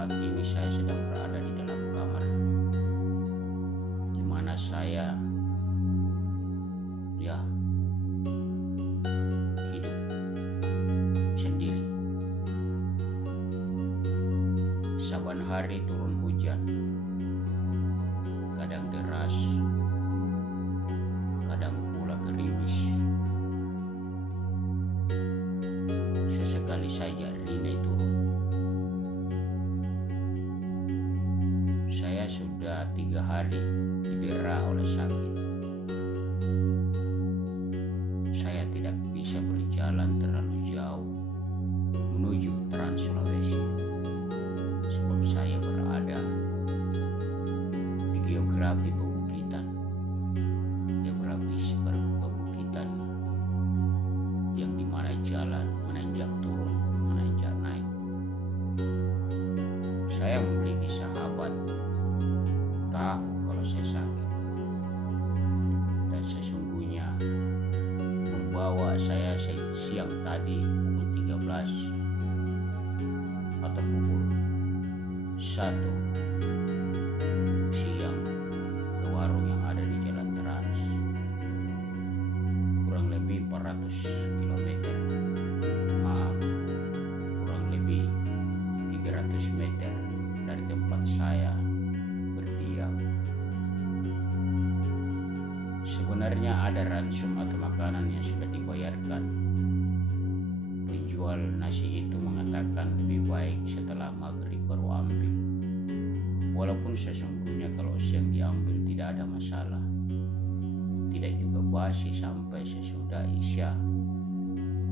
saat ini saya sedang berada di dalam kamar di mana saya hidup sendiri. Saban hari turun hujan, kadang deras, kadang pula gerimis. Sesekali saja rinai turun. Saya sudah 3 hari didera oleh sakit. Saya tidak bisa berjalan terlalu jauh menuju Trans Sulawesi, sebab saya berada di geografi pebukitan, geografis perbukitan yang dimana jalan menanjak turun, menanjak naik. Saya memiliki sahabat tahu kalau saya sakit, dan sesungguhnya membawa saya siang tadi pukul 13 atau pukul 1 siang ke warung yang ada di Jalan Trans, kurang lebih 400 km, kurang lebih 300 meter dari tempat saya berdiam. Sebenarnya ada ransum atau makanan yang sudah dibayarkan. Penjual nasi itu mengatakan lebih baik setelah maghrib baru ambil, walaupun sesungguhnya kalau siang diambil tidak ada masalah. Tidak juga basi sampai sesudah isya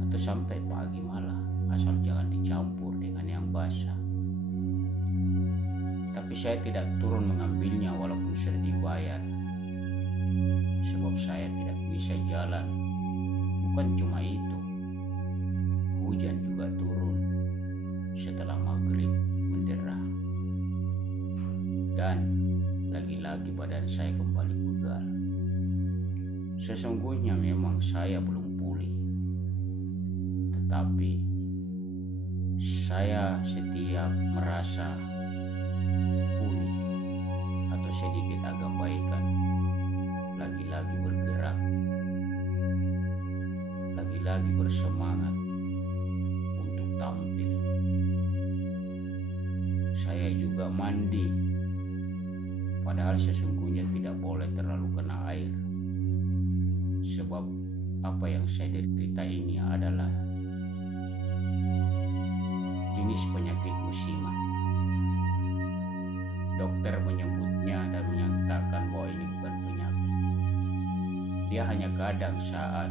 atau sampai pagi malah, asal jangan dicampur dengan yang basah. Tapi saya tidak turun mengambilnya walaupun sudah dibayar, sebab saya tidak bisa jalan. Bukan cuma itu, hujan juga turun setelah maghrib mendera, dan lagi-lagi badan saya kembali pegal. Sesungguhnya memang saya belum pulih, tetapi saya setiap merasa pulih atau sedikit agak baikan, lagi-lagi bergerak, lagi-lagi bersemangat untuk tampil. Saya juga mandi, padahal sesungguhnya tidak boleh terlalu kena air, sebab apa yang saya derita ini adalah jenis penyakit musiman. Dokter menyebutnya dan menyatakan bahwa ini bukan penyakit. Dia hanya kadang saat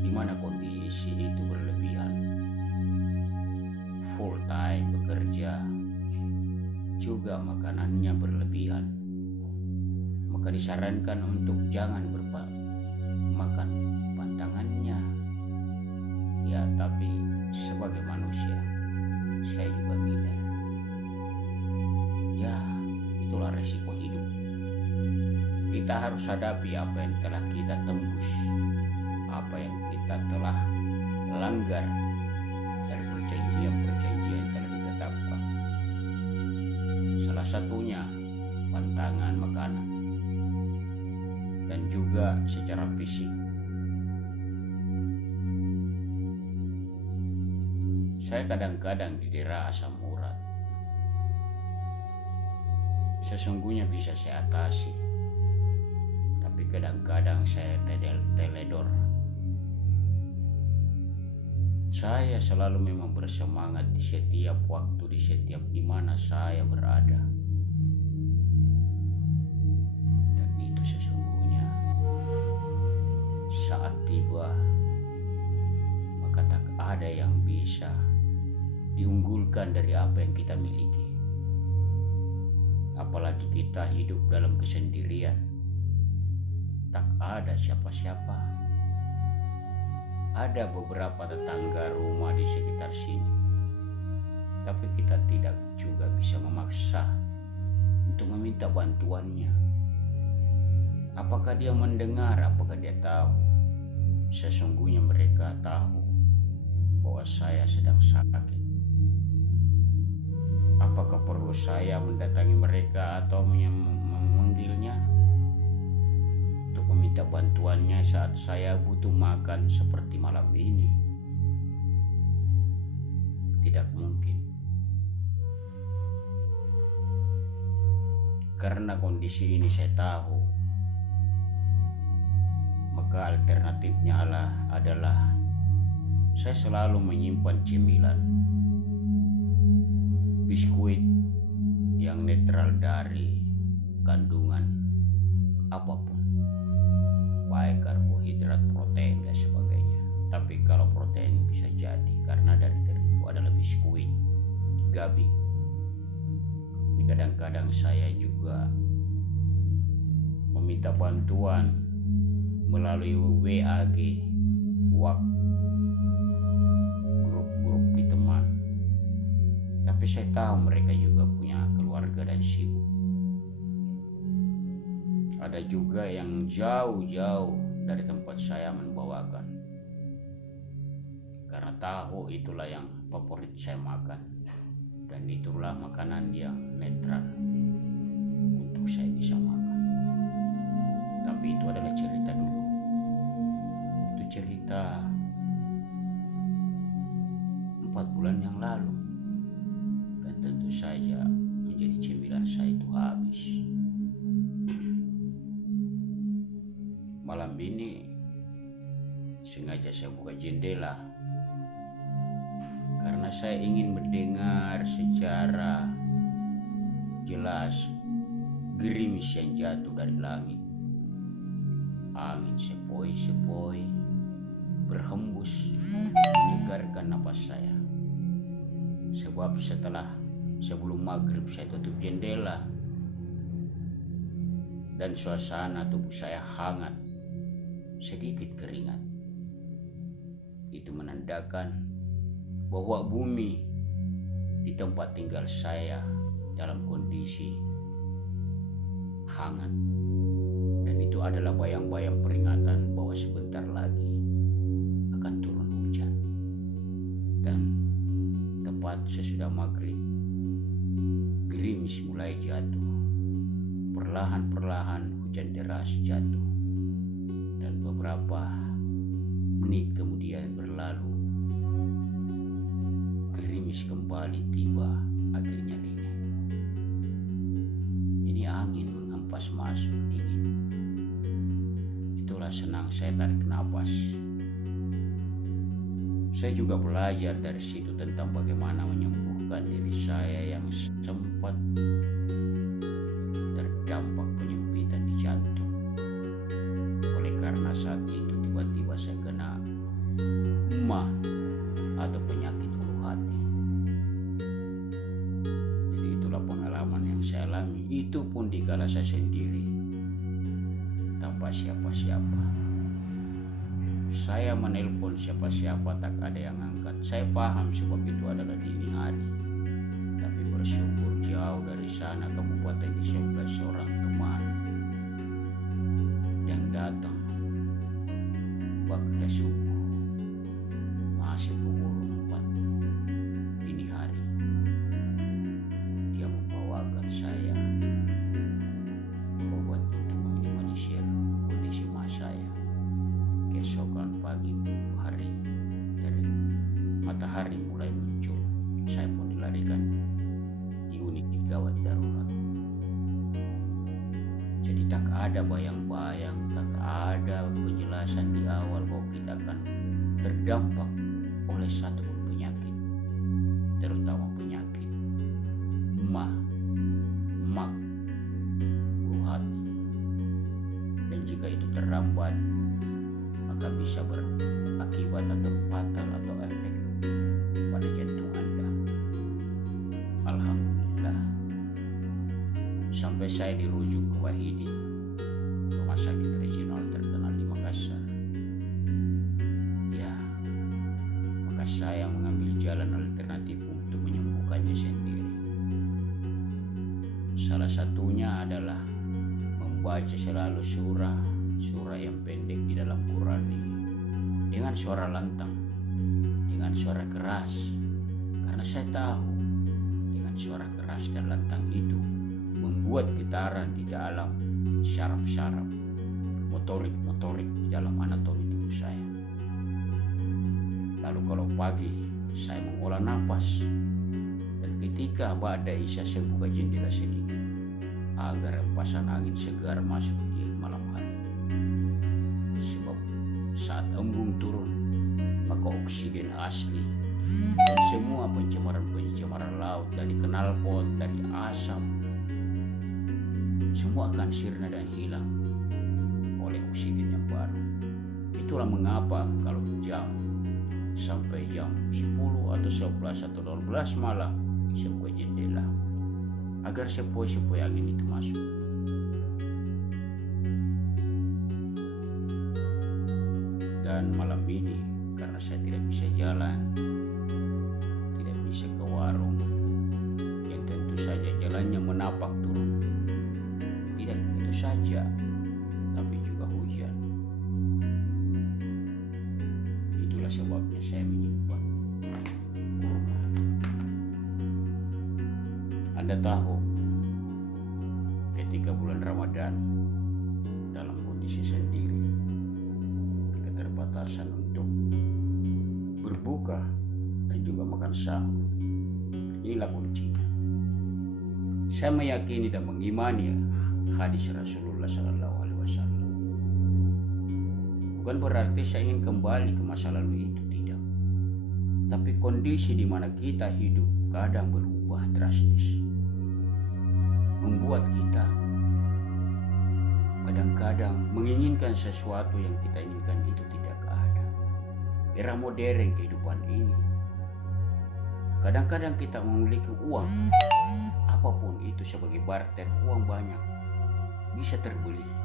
di mana kondisi itu berlebihan, full time bekerja, juga makanannya berlebihan, maka disarankan untuk jangan makan pantangannya. Ya, tapi sebagai manusia saya juga minder. Ya, itulah resiko hidup. Kita harus hadapi apa yang telah kita tembus, apa yang kita telah langgar dari perjanjian-perjanjian yang telah ditetapkan. Salah satunya pantangan makanan, dan juga secara fisik. Saya kadang-kadang didera asam urat. Sesungguhnya bisa saya atasi, tapi kadang-kadang saya teledor. Saya selalu memang bersemangat di setiap waktu, di setiap dimana saya berada. Dan itu sesungguhnya saat tiba, maka tak ada yang bisa diunggulkan dari apa yang kita miliki. Apalagi kita hidup dalam kesendirian, tak ada siapa-siapa. Ada beberapa tetangga rumah di sekitar sini, tapi kita tidak juga bisa memaksa untuk meminta bantuannya. Apakah dia mendengar? Apakah dia tahu? Sesungguhnya mereka tahu bahwa saya sedang sakit. Apakah kalau saya mendatangi mereka atau memanggilnya untuk meminta bantuannya saat saya butuh makan seperti malam ini. Tidak mungkin. Karena kondisi ini saya tahu, maka alternatifnya adalah saya selalu menyimpan cemilan, biskuit yang netral dari kandungan apapun, baik karbohidrat, protein dan sebagainya. Tapi kalau protein bisa jadi karena dari terigu adalah biskuit, gabing. Kadang-kadang saya juga meminta bantuan melalui WAG, grup-grup di teman. Tapi saya tahu mereka juga punya keluarga dan sibuk. Ada juga yang jauh-jauh dari tempat saya membawakan, karena tahu itulah yang favorit saya makan. Dan itulah makanan yang netral untuk saya bisa makan. Tapi itu adalah cerita dulu. Itu cerita 4 bulan yang lalu. Dan tentu saja menjadi cemilan saya itu habis. Malam ini sengaja saya buka jendela karena saya ingin mendengar secara jelas gerimis yang jatuh dari langit. Angin sepoi-sepoi berhembus menyegarkan napas saya. Sebab sebelum maghrib saya tutup jendela dan suasana tubuh saya hangat, sedikit keringat. Itu menandakan bahwa bumi di tempat tinggal saya dalam kondisi hangat, dan itu adalah bayang-bayang peringatan bahwa sebentar lagi akan turun hujan. Dan tepat sesudah maghrib, gerimis mulai jatuh. Perlahan-perlahan hujan deras jatuh, dan beberapa menit kemudian berlalu. Gerimis kembali tiba, akhirnya dingin. Ini angin menghempas masuk dingin. Itulah senang saya tarik napas. Saya juga belajar dari situ tentang bagaimana menyembuhkan diri saya yang sempat terdampak penyempitan di jantung. Oleh karena saat itu tiba-tiba saya kena emah atau penyakit ulu hati. Jadi itulah pengalaman yang saya alami. Itu pun dikala saya sendiri, tanpa siapa-siapa. Saya menelpon siapa-siapa, tak ada yang angkat. Saya paham sebab itu adalah dini hari. Tapi bersyukur jauh dari sana kabupaten di sebelah seorang teman yang datang waktu subuh, masih pukul 4 dini hari. Dia membawakan saya obat untuk meminimalisir kondisi mah saya. Keesokan pagi hari dari matahari mulai muncul, saya pun dilarikan di unit gawat darurat. Jadi tak ada bayang-bayang, tak ada penjelasan di awal bahwa kita akan terdampak oleh satu penyakit, terutama penyakit mak, ulu hati. Dan jika itu terlambat, maka bisa berakibat atau fatal atau efek pada jantung Anda. Alhamdulillah, sampai saya dirujuk ke Wahidi, rumah sakit regional terkenal di Makassar. Ya, maka saya mengambil jalan alternatif untuk menyembuhkannya sendiri. Salah satunya adalah membaca selalu surah yang pendek di dalam Quran ini dengan suara lantang, dengan suara keras, karena saya tahu dengan suara keras dan lantang itu membuat getaran di dalam syaraf-syaraf motorik di dalam anatomi tubuh saya. Lalu kalau pagi saya mengolah napas, dan ketika badai saya buka jendela sedikit agar empasan angin segar masuk di malam hari. Sebab saat embung turun, maka oksigen asli dan semua pencemaran laut, dari knalpot, dari asap, semua akan sirna dan hilang oleh oksigen yang baru. Itulah mengapa kalau sampai jam 10 atau 11 atau 12 malam saya buka jendela agar sepoi-sepoi angin itu masuk. Dan malam ini karena saya tidak bisa jalan, tidak bisa ke warung, yang tentu saja jalannya menapak turun. Tidak itu saja, tapi juga hujan. Itulah sebabnya saya menyimpan kurma. Anda tahu, ketika bulan Ramadan dalam kondisi sendiri, keterbatasan untuk berbuka dan juga makan sahur, inilah kuncinya. Saya meyakini dan mengimani hadis Rasulullah SAW. Bukan berarti saya ingin kembali ke masa lalu itu, tidak. Tapi kondisi di mana kita hidup kadang berubah drastis, membuat kita kadang-kadang menginginkan sesuatu yang kita inginkan itu tidak ada. Era modern kehidupan ini, kadang-kadang kita memiliki uang, apapun itu sebagai barter, uang banyak, bisa terbeli.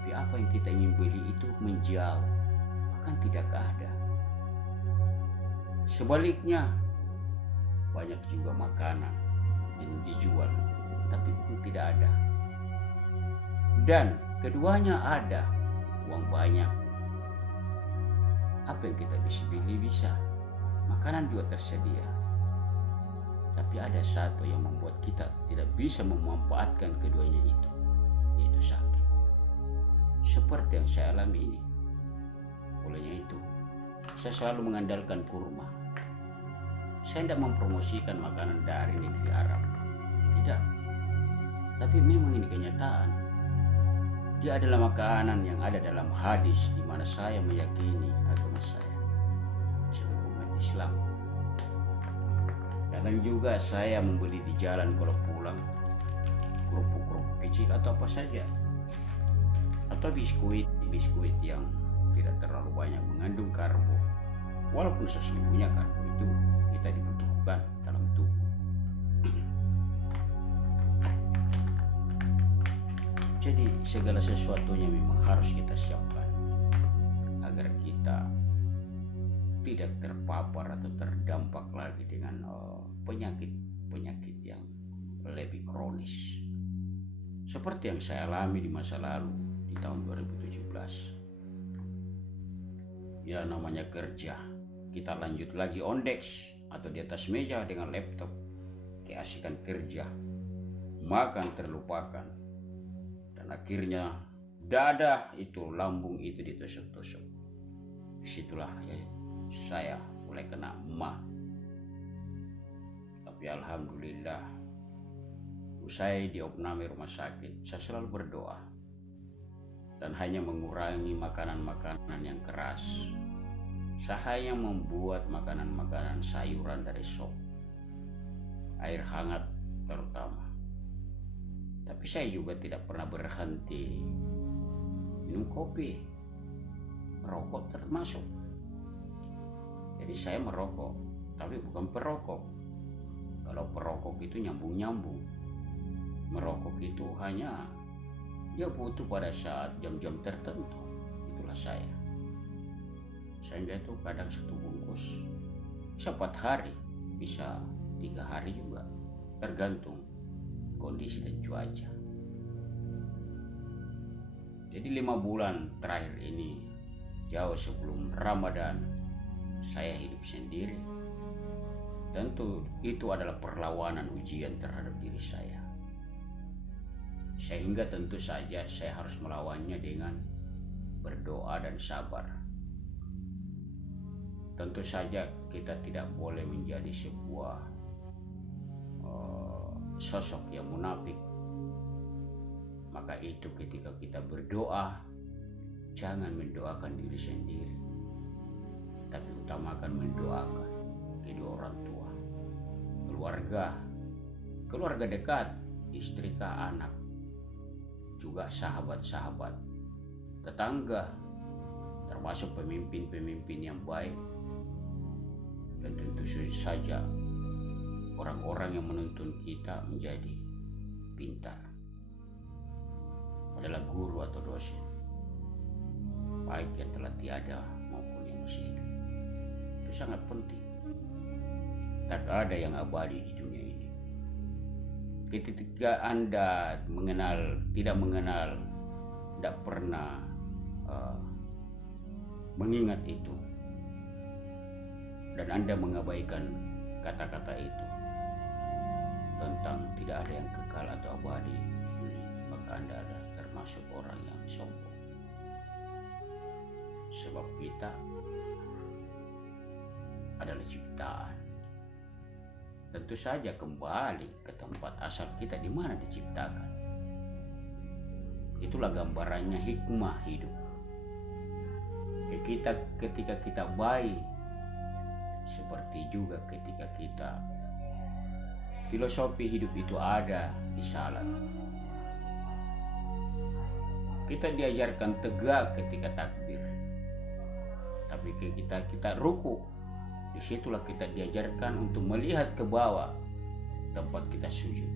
Tapi apa yang kita ingin beli itu menjauh, bahkan tidak ada. Sebaliknya, banyak juga makanan yang dijual, tapi pun tidak ada. Dan keduanya ada, uang banyak. Apa yang kita bisa beli bisa, makanan juga tersedia. Tapi ada satu yang membuat kita tidak bisa memanfaatkan keduanya itu, yaitu sakit. Seperti yang saya alami ini. Olehnya itu, saya selalu mengandalkan kurma. Saya tidak mempromosikan makanan dari negeri Arab, tidak. Tapi memang ini kenyataan. Dia adalah makanan yang ada dalam hadis, di mana saya meyakini agama saya sebagai umat Islam. Kadang juga saya membeli di jalan kalau pulang, kerupuk-kerupuk kecil atau apa saja, atau biskuit yang tidak terlalu banyak mengandung karbo, walaupun sesungguhnya karbo itu kita dibutuhkan dalam tubuh. Jadi segala sesuatunya memang harus kita siapkan agar kita tidak terpapar atau terdampak lagi dengan penyakit yang lebih kronis. Seperti yang saya alami di masa lalu di tahun 2017. Ya, namanya kerja, kita lanjut lagi on desk atau di atas meja dengan laptop, keasikan kerja, makan terlupakan, dan akhirnya dada itu, lambung itu ditusuk-tusuk. Disitulah ya, saya mulai kena emah. Tapi alhamdulillah, usai diopname rumah sakit, saya selalu berdoa dan hanya mengurangi makanan-makanan yang keras. Saya hanya membuat makanan-makanan sayuran dari sop, air hangat terutama. Tapi saya juga tidak pernah berhenti minum kopi, merokok termasuk. Jadi saya merokok, tapi bukan perokok. Kalau perokok itu nyambung-nyambung. Merokok itu hanya dia butuh pada saat jam-jam tertentu. Itulah saya. Sehingga itu kadang 1 bungkus 4 hari, bisa 3 hari juga, tergantung kondisi dan cuaca. Jadi 5 bulan terakhir ini, jauh sebelum Ramadan, saya hidup sendiri. Tentu itu adalah perlawanan ujian terhadap diri saya. Sehingga tentu saja saya harus melawannya dengan berdoa dan sabar. Tentu saja kita tidak boleh menjadi sebuah sosok yang munafik. Maka itu ketika kita berdoa, jangan mendoakan diri sendiri, tapi utamakan mendoakan kedua orang tua, keluarga dekat, istri kah, anak, juga sahabat-sahabat, tetangga, termasuk pemimpin-pemimpin yang baik, dan tentu saja orang-orang yang menuntun kita menjadi pintar, adalah guru atau dosen, baik yang telah tiada maupun yang masih hidup. Itu sangat penting. Tak ada yang abadi di dunia ini. Ketika Anda tidak mengenal, tidak pernah mengingat itu, dan Anda mengabaikan kata-kata itu tentang tidak ada yang kekal atau abadi, maka Anda adalah termasuk orang yang sombong. Sebab kita adalah ciptaan. Tentu saja kembali ke tempat asal kita, di mana diciptakan. Itulah gambarannya hikmah hidup. Ketika kita bayi, seperti juga ketika kita filosofi hidup itu ada di salat. Kita diajarkan tegak ketika takbir, tapi ketika kita ruku, disitulah kita diajarkan untuk melihat ke bawah tempat kita sujud.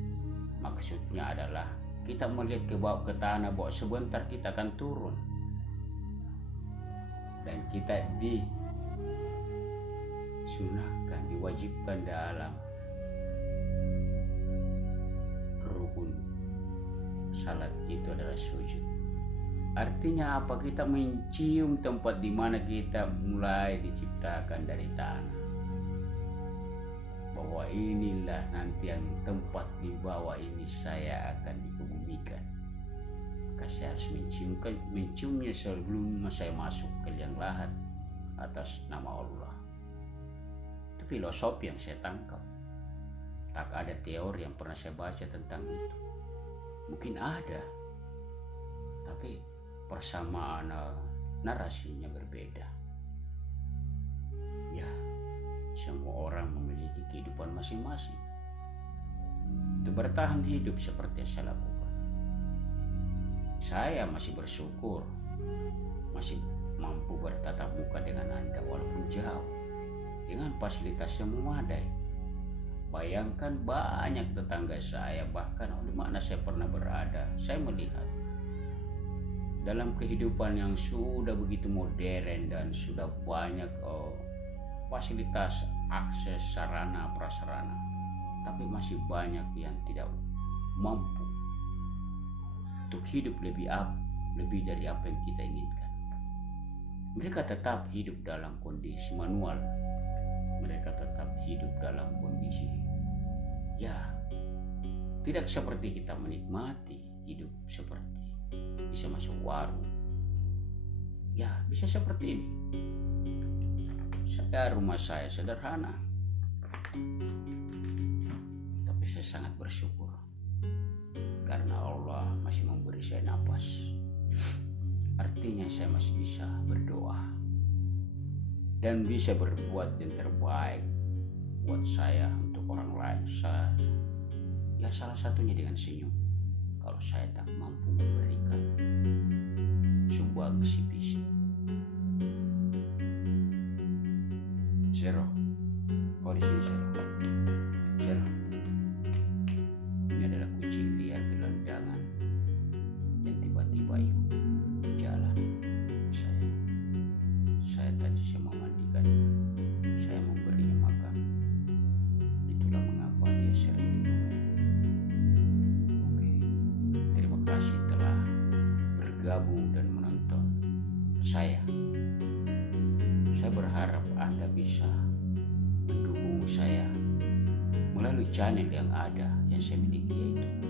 Maksudnya adalah kita melihat ke bawah, ke tanah, bahwa sebentar kita akan turun, dan kita disunahkan, diwajibkan dalam rukun salat itu adalah sujud. Artinya apa? Kita mencium tempat di mana kita mulai diciptakan dari tanah, bahwa inilah nanti yang tempat di bawah ini saya akan dikebumikan. Maka saya harus menciumnya sebelum saya masuk ke liang lahat atas nama Allah. Itu filosofi yang saya tangkap. Tak ada teori yang pernah saya baca tentang itu. Mungkin ada, tapi persamaan narasinya berbeda. Ya, semua orang memiliki kehidupan masing-masing. Untuk bertahan hidup seperti yang saya lakukan, saya masih bersyukur masih mampu bertatap muka dengan Anda walaupun jauh, dengan fasilitas yang memadai. Bayangkan banyak tetangga saya, bahkan di mana saya pernah berada, saya melihat dalam kehidupan yang sudah begitu modern dan sudah banyak fasilitas, akses, sarana, prasarana, tapi masih banyak yang tidak mampu untuk hidup lebih dari apa yang kita inginkan. Mereka tetap hidup dalam kondisi manual, mereka tetap hidup dalam kondisi tidak seperti kita menikmati hidup seperti bisa masuk warung, bisa seperti ini. Rumah saya sederhana, tapi saya sangat bersyukur karena Allah masih memberi saya napas. Artinya saya masih bisa berdoa dan bisa berbuat yang terbaik buat saya untuk orang lain. Salah satunya dengan senyum. Kalau saya tak mampu memberikan sumbangsi fisik. Zero. Kau di sini Zero. Ini adalah kucing liar gelandangan yang tiba-tiba ikut di jalan. Saya tadi saya memandikannya, saya memberinya makan. Itulah mengapa dia sering dibuai. Oke, terima kasih telah bergabung dan menonton saya. Saya berharap Anda bisa mendukung saya melalui channel yang ada yang saya miliki, yaitu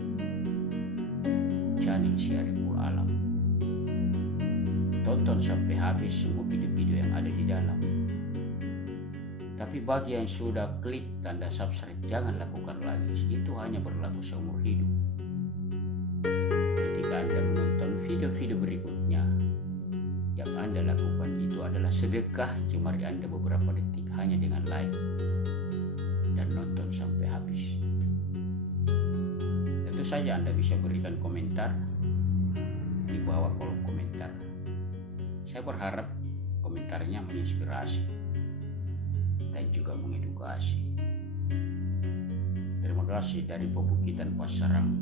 channel Syariful Alam. Tonton sampai habis semua video-video yang ada di dalam. Tapi bagi yang sudah klik tanda subscribe, jangan lakukan lagi. Itu hanya berlaku seumur hidup. Ketika Anda menonton video-video berikutnya, yang Anda lakukan itu adalah sedekah jemari Anda beberapa detik hanya dengan like dan nonton sampai habis. Tentu saja Anda bisa berikan komentar di bawah kolom komentar. Saya berharap komentarnya menginspirasi dan juga mengedukasi. Terima kasih dari Pebukitan Pasarang,